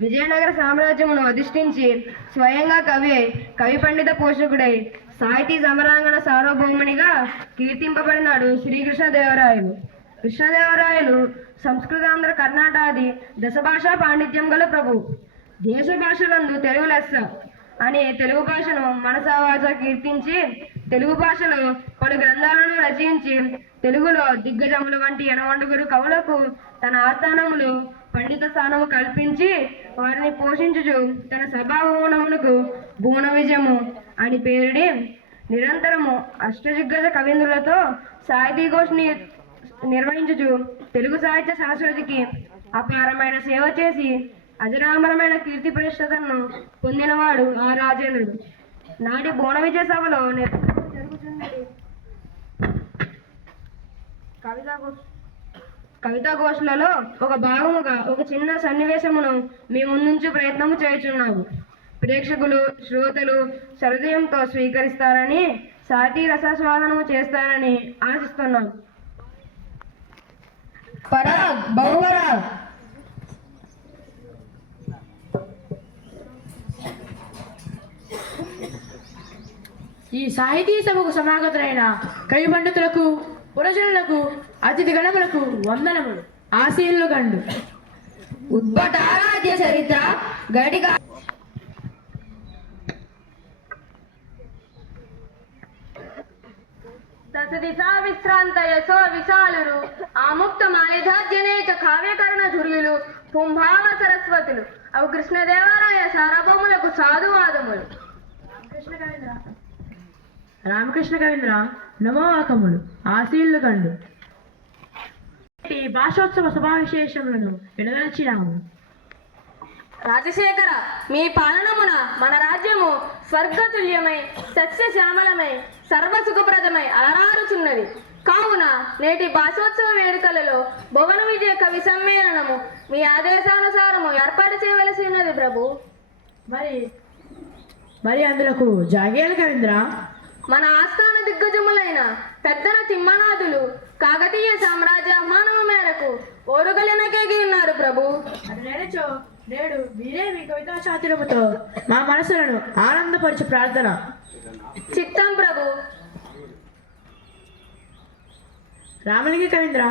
విజయనగర సామ్రాజ్యమును అధిష్ఠించి స్వయంగా కవి కవి పండిత పోషకుడై సాహితీ సమరాంగణ సార్వభౌమునిగా కీర్తింపబడినాడు శ్రీకృష్ణదేవరాయలు. కృష్ణదేవరాయలు సంస్కృతాంధ్ర కర్ణాటాది దశభాషా పాండిత్యం గల ప్రభు. దేశ భాషలందు తెలుగు లెస్స అని తెలుగు భాషను మనసావాచ కీర్తించి తెలుగు భాషలో పలు గ్రంథాలను రచించి తెలుగులో దిగ్గజములు వంటి ఎనవండుగురు కవులకు తన ఆస్థానములు పండిత స్థానము కల్పించి వారిని పోషించుచు తన సభాభవనమునకు భువన విజయము అని పేరుడి నిరంతరము అష్టదిగ్గజ కవీంద్రులతో సాహితీ గోష్ఠిని నిర్వహించుచు తెలుగు సాహిత్య సరస్వతికి అపారమైన సేవ చేసి అజరామరమైన కీర్తి ప్రతిష్టతను పొందినవాడు ఆ రాజేంద్రుడు. నాటి బోన విజయ సభలో జరుగుతుంది జరుగుతున్నది కవితా ఘోషలలో ఒక భాగముగా ఒక చిన్న సన్నివేశమును మీ ముందుంచి ప్రయత్నము చేయుచున్నాము. ప్రేక్షకులు శ్రోతలు సహృదయంతో స్వీకరిస్తారని సాటి రసస్వాదనము చేస్తారని ఆశిస్తున్నాం. పరాగ్ బహుపరాగ్ ఈ సాహితీ సభకు సమాగతులైన కవి పండితులకు పురజనులకు అతిథి గణములకు వందనములు. ఆశీనులు గండు. ఉద్భటారాధ్య చరిత్ర గడిగా దశదిశా విశ్రాంత యశో విశాలురు ఆముక్త మాలిధాద్యనేక కావ్యకరణ ధుర్యులు కుంభావ సరస్వతులు. అవు కృష్ణదేవరాయ సార్వభౌములకు సాధువాదములు. రామకృష్ణ కవీంద్ర నమోవాకములు ఆశీనులు గండు ఈ భాషోత్సవ సభావిశేషములను విడదలిచినాము రాజశేఖర మీ పాలనమున మన రాజ్యము స్వర్గతుల్యమై సస్యశ్యామలమై సర్వసుఖప్రదమై అలరారుచున్నది. కావున నేటి భాషోత్సవ వేడుకలలో భువన విజయ కవి సమ్మేళనము మీ ఆదేశానుసారము ఏర్పాటు చేయవలసి ఉన్నది ప్రభు. మరి మరి అందులకు జాగేల కవీంద్ర. మన ఆస్థాన దిగ్గజములైన పెద్దన తిమ్మనాథులు కాకతీయ సామ్రాజ్య ఆహ్వానము మేరకు ఓరుగలినకేగి ఉన్నారు ప్రభు. అది నేడచో నేడు మీరే మీ కవితా చాతురముతో మా మనసులను ఆనందపరిచే ప్రార్థన. చిత్తం ప్రభు. రామలింగ కవీంద్ర.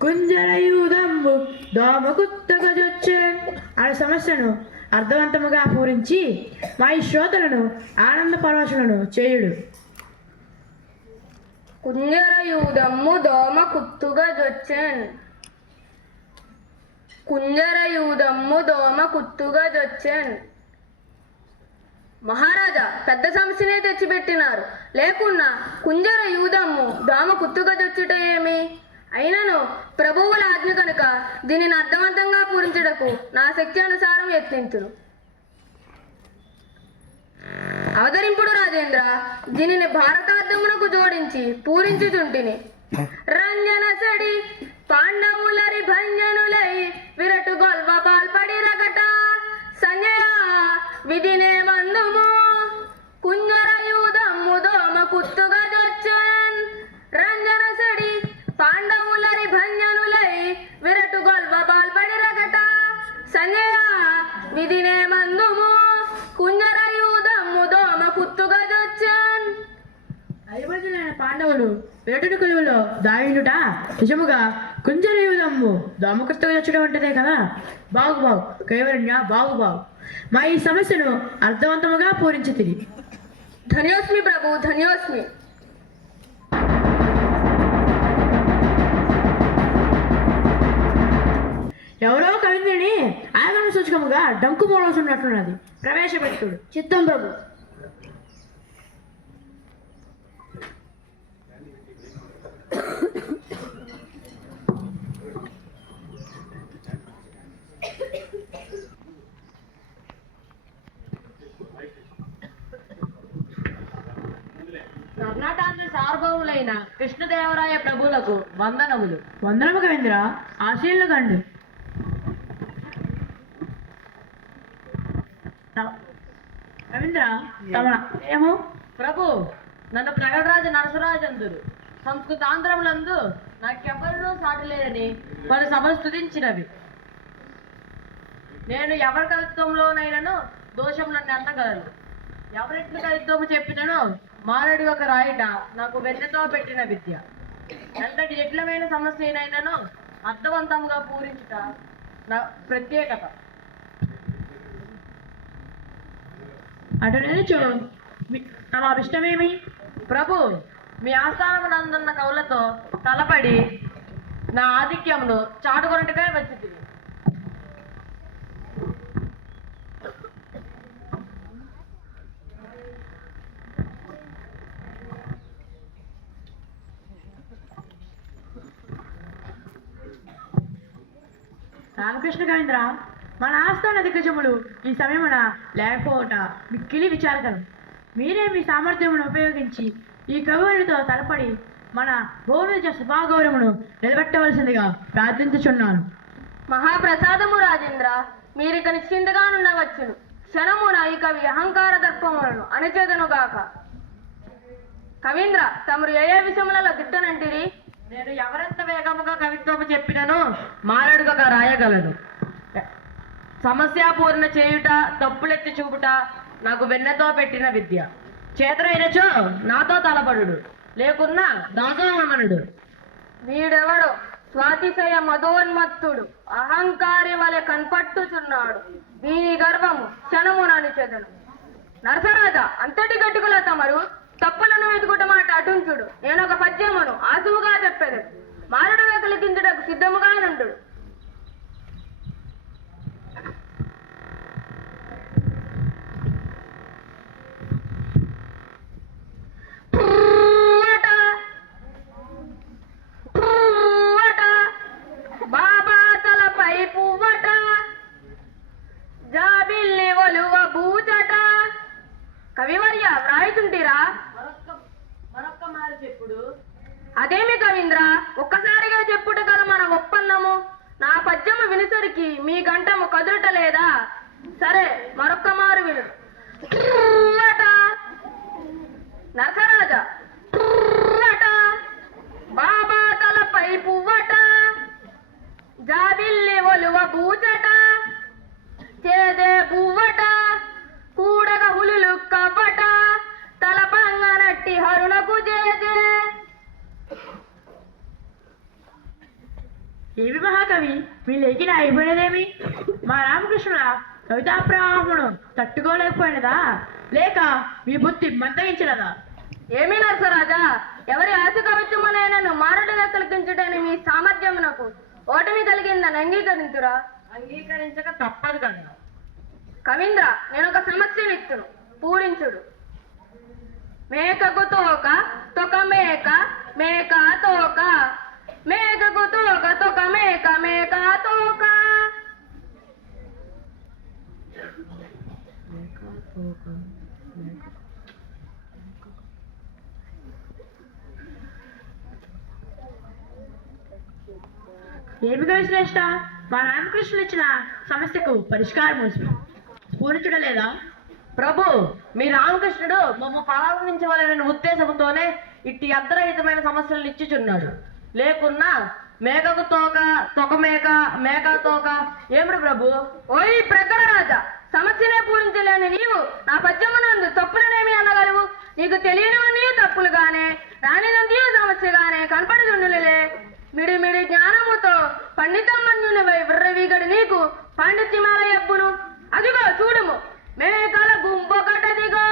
కుంజరయూదంబు దోమ కుత్తగజొచ్చే అనే సమస్యను అర్థవంతముగా పూరించి మా ఈ శ్రోతలను ఆనంద పరవశులను చేయుడు. కుంజరయూదమ్ము దోమ కుత్తుగా జొచ్చెన్. కుంజరయూదమ్ము దోమ కుత్తుగా జొచ్చెన్. మహారాజా పెద్ద సమస్యనే తెచ్చిపెట్టినారు. లేకున్నా కుంజర యూదమ్ము దోమ కుత్తుగా తెచ్చుట ఏమి? అయినను ప్రభువుల ఆజ్ఞ కనుక దీనిని అర్థవంతంగా పూరించుటకు నా శక్తి అనుసారం యత్నించును అవతరింపుడు రాజేంద్ర దీనిని భారతార్థమునకు జోడించి పూరించుచుంటిని. రంజన సడి పాండవులరి భంజనులై విరటు గొల్వ పాల్పడి రగట. సంజయ విధినే మందు పాండవులు వేటుడు కొలువులో దాయిండుట నిజముగా కుంజరయుధమ్ము దోమకృతగా వచ్చడం ఉంటదే కదా? బాగు బాగు కైవరణ్య బాగు బాగు మా ఈ సమస్యను అర్థవంతముగా పూరించి తిరిగి ధన్యోస్మి ప్రభు ధన్యోస్మి. ఎవరో కవిందని ఆగమ సూచకముగా డంకు మోడవస్తున్నట్టున్నది ప్రవేశపెట్టుడు. చిత్తం ప్రభు. కర్ణాటాంధ్ర సార్వభౌములైన కృష్ణదేవరాయ ప్రభువులకు వందనములు. వందనము కవీంద్ర ఆశీర్లు కండు. రవీంద్ర ఏమో? ప్రభు నన్ను ప్రగడరాజు నరసరాజందురు. సంస్కృతాంధ్రములందు నాకెవ్వరూ సాటి లేదని వారి సభలు స్తుతించినవి. నేను ఎవరి కవిత్వంలోనైనాను దోషం నన్ను అందగలను ఎవరెట్లు కవిత్వము చెప్పినను మారడు ఒక రాయిట నాకు వెన్నెతో పెట్టిన విద్య. ఎంతటి జటిలమైన సమస్యనైనాను అర్థవంతంగా పూరించుట నా ప్రత్యేకత. అటు నిలుచు. మీ- తమ అభిష్టమేమి? ప్రభు మీ ఆస్థానమునందున్న కవులతో తలపడి నా ఆధిక్యమును చాటుకొనటికై వచ్చింది రామకృష్ణ కవీంద్ర మన ఆస్థాన దిగ్గజములు ఈ సమయమున లేకపోవట మిక్కిలి విచారకరం. మీరే మీ సామర్థ్యమును ఉపయోగించి ఈ కవులతో తలపడి మన భోవిజ సభాగౌరవమును నిలబెట్టవలసిందిగా ప్రార్థించుచున్నాను. మహాప్రసాదము రాజేంద్ర మీరిక నిశ్చింతగా నుండవచ్చును క్షణమున ఈ కవి అహంకార దర్పములను అణిచేదనుగాక. కవీంద్ర తమరు ఏ ఏ విషయములలో దిట్టనంటిరి? నేను ఎవరెంత వేగముగా కవిత్వము చెప్పినను మారడుగా రాయగలను. సమస్యాపూర్ణ చేయుట తప్పులెత్తి చూపుట నాకు వెన్నెతో పెట్టిన విద్య. చేతనైనచో నాతో తలపడు లేకున్నా దాసోహమనుడు. వీడెవడు? స్వాతిశయ మధోన్మత్తుడు అహంకారి వలె కనపట్టుచున్నాడు. దీని గర్వము క్షణమున అణిచెదను నరసరాజ అంతటి గట్టుకుల తమరు తప్పులను వెతుకుట మాట అటుంచుడు నేను ఒక పద్యమును ఆసువుగా చెప్పేది మారడు వెకలికించుటకు సిద్ధముగా నుండు పువ్వట, పువ్వట, బాబా తలపై పువ్వట జాబిల్లి ఒలువ బూచట కవివర్య వ్రాయిచుంటిరా మరొక్క మరొక్క మాట చెప్పుడు అదేమి కవీంద్ర ఒక్కసారిగా చెప్పుట కదా మన ఒప్పందము నా పద్యము వినేసరికి మీ గంటము కదులటలేదా సరే మరొక్క మారు విను. పువ్వట, నరసరాజ. బాబా తలపై పువ్వట. జాబిల్లి ఒలువ బూచట. చేదే బువ్వట. కూడగ హులులు కవ్వట తలపంగనట్టి హరుణకు జేజే ఏమి మహాకవి మీ లేఖిన అయిపోయినదేమి? మా రామకృష్ణుల కవితా ప్రవాహమును తట్టుకోలేకపోయినదా? లేక మీ బుద్ధి మందగించినదా ఏమి నరసరాజా ఎవరి ఆశ కవిత్వమునైనను మారడుగా కలిగించడని మీ సామర్థ్యమునకు ఓటమి కలిగిందని అంగీకరించురా అంగీకరించక తప్పదు కదా కవీంద్ర నేను ఒక సమస్య విత్తును. పూరించుడు. మేకకు తోక తొక మేక మేక తోక. మేకకు తోక తొక మేక మేక తోక. ఏమి శ్రేష్ట? మా రామకృష్ణులు ఇచ్చిన సమస్యకు పరిష్కారం స్ఫూరించడం ప్రభు మీ రామకృష్ణుడు మమ్మ ప్రారంభించవలన ఉద్దేశంతోనే ఇట్టి అర్ధరహితమైన సమస్యలను ఇచ్చిచున్నాడు. లేకున్నా మేకకు తోక తొక మేక మేక తోక. ఏమిటి ప్రభు? ఓయ్ ప్రకట రాజా సమస్యనే పూరించలేని నీవు నా పద్యమునందు తప్పులనేమి అనగలవు? నీకు తెలియనివన్నీ తప్పులుగానే రానిదంతీ సమస్యగానే కనపడుతుండులే మిడిమిడి మిడి జ్ఞానముతో పండితమ్మన్యునివై విర్రవీగడి నీకు పాండిత్యమాల ఎప్పును అదిగో చూడుము మేకల గుంపొకటదిగో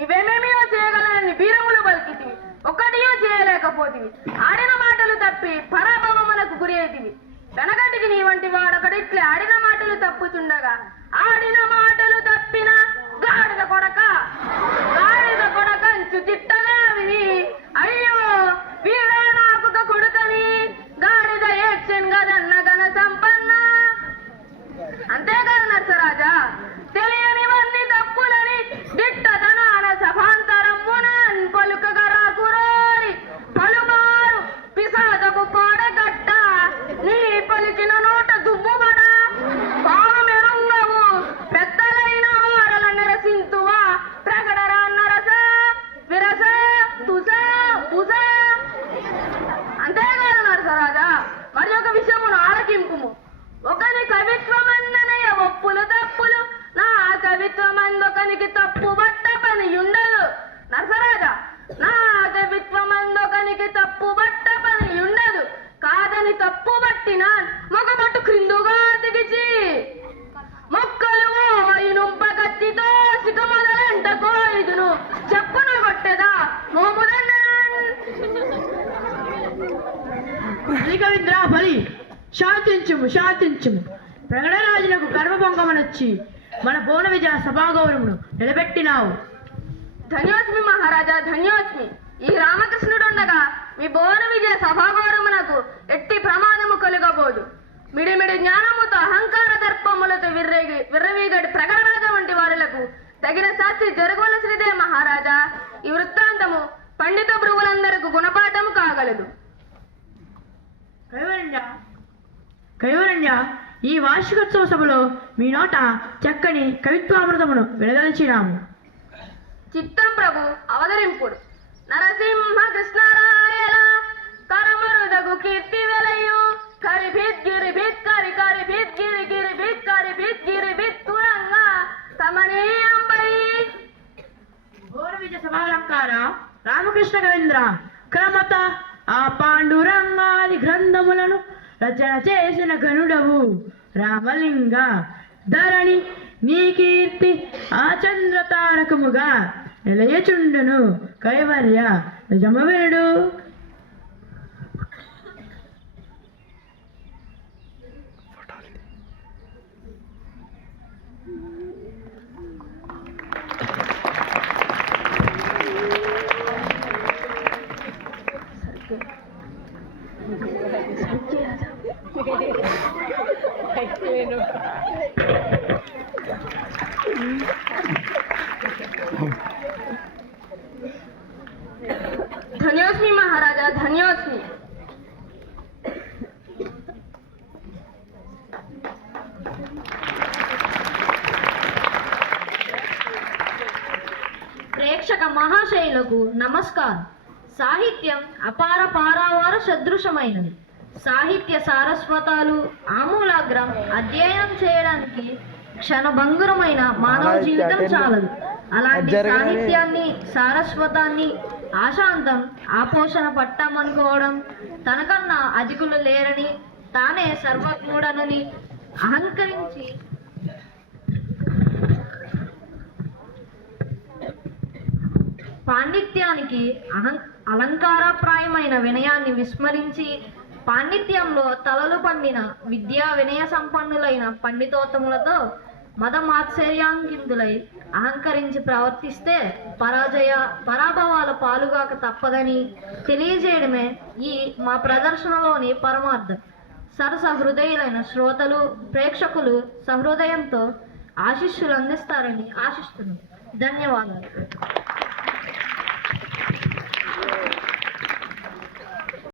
ప్రగణరాజ చేయగలనని వీరములు పలికితివి. ఒక్కటియో చేయలేకపోతివి. ఆడిన మాటలు తప్పి పరాభవములకు గురి అయితివి వెనకటికి నీ వంటి వాడొకడిట్లే ఆడిన మాటలు తప్పుచుండగా ఆడిన మాటలు తప్పిన గాడిద కొడక గాడిద కొడక అంచు విని అయ్యో వీడే నాకు కొడుకని గాడిద ఏడ్చెన్ గదన్న గన సంపన్న. అంతేకాదు నర్సరాజా శ్రీకవింద్ర బలి. శాంతించుము శాంతించుము. ప్రగడరాజులకు గర్వభంగమనొచ్చి మన బోన విజయ సభాగౌరమును నిలబెట్టినావు. ధన్యోస్మి మహారాజా ధన్యోస్మి. ఈ రామకృష్ణుడు ఉండగా మీ భువన విజయ సభాగౌరమునకు ఎట్టి ప్రమాదము కలుగబోదు. మిడిమిడి జ్ఞానముతో అహంకార దర్పములతో విర్రేగి విర్రవీగడి ప్రకటరాజ వంటి వారులకు తగిన శాస్త్రి జరగవలసినదే మహారాజా. ఈ వృత్తాంతము పండిత భృవులందరకు గుణపాఠము కాగలదు. కైవరణ్య కైవరణ్య ఈ వార్షికోత్సవ సభలో మీ నోట చక్కని కవిత్వామృతమును వెలదలిచినాము చిత్తం ప్రభు అవతరింపుడు నరసింహ కరమరుదగు కీర్తి వెలయు. కరిభిత్ గిరిభిత్ కరి కరిభిత్ గిరి గిరిభిత్ కరిభిత్ గిరిభిత్ తురంగా కమనీయంపై ఘోర విజయ సభాలంకార రామకృష్ణ కవీంద్ర క్రమత ఆ పాండురంగాది గ్రంథములను రచన చేసిన గనుడవు రామలింగ. ధరణి నీ కీర్తి ఆ చంద్ర తారకముగా నిలయచుండును కైవర్య నిజమవినుడు. ప్రేక్షక మహాశైలకు నమస్కారం సాహిత్యం అపార పారావార సదృశమైనది సాహిత్య సారస్వతాలు ఆమూలాగ్రం అధ్యయనం చేయడానికి క్షణభంగురమైన మానవ జీవితం చాలదు. అలాంటి సాహిత్యాన్ని సారస్వతాన్ని ఆశాంతం ఆపోషణ పట్టామనుకోవడం తనకన్నా అధికులు లేరని తానే సర్వజ్ఞుడనని అహంకరించి పాండిత్యానికి అహం అలంకారప్రాయమైన వినయాన్ని విస్మరించి పాండిత్యంలో తలలు పండిన విద్యా వినయ సంపన్నులైన పండితోత్తములతో మదమాత్సర్యాంకితులై అహంకరించి ప్రవర్తిస్తే పరాజయ పరాభవాల పాలుగాక తప్పదని తెలియజేయడమే ఈ మా ప్రదర్శనలోని పరమార్థం. సరస హృదయులైన శ్రోతలు ప్రేక్షకులు సహృదయంతో ఆశిష్యులు అందిస్తారని ఆశిస్తున్నాను ధన్యవాదాలు.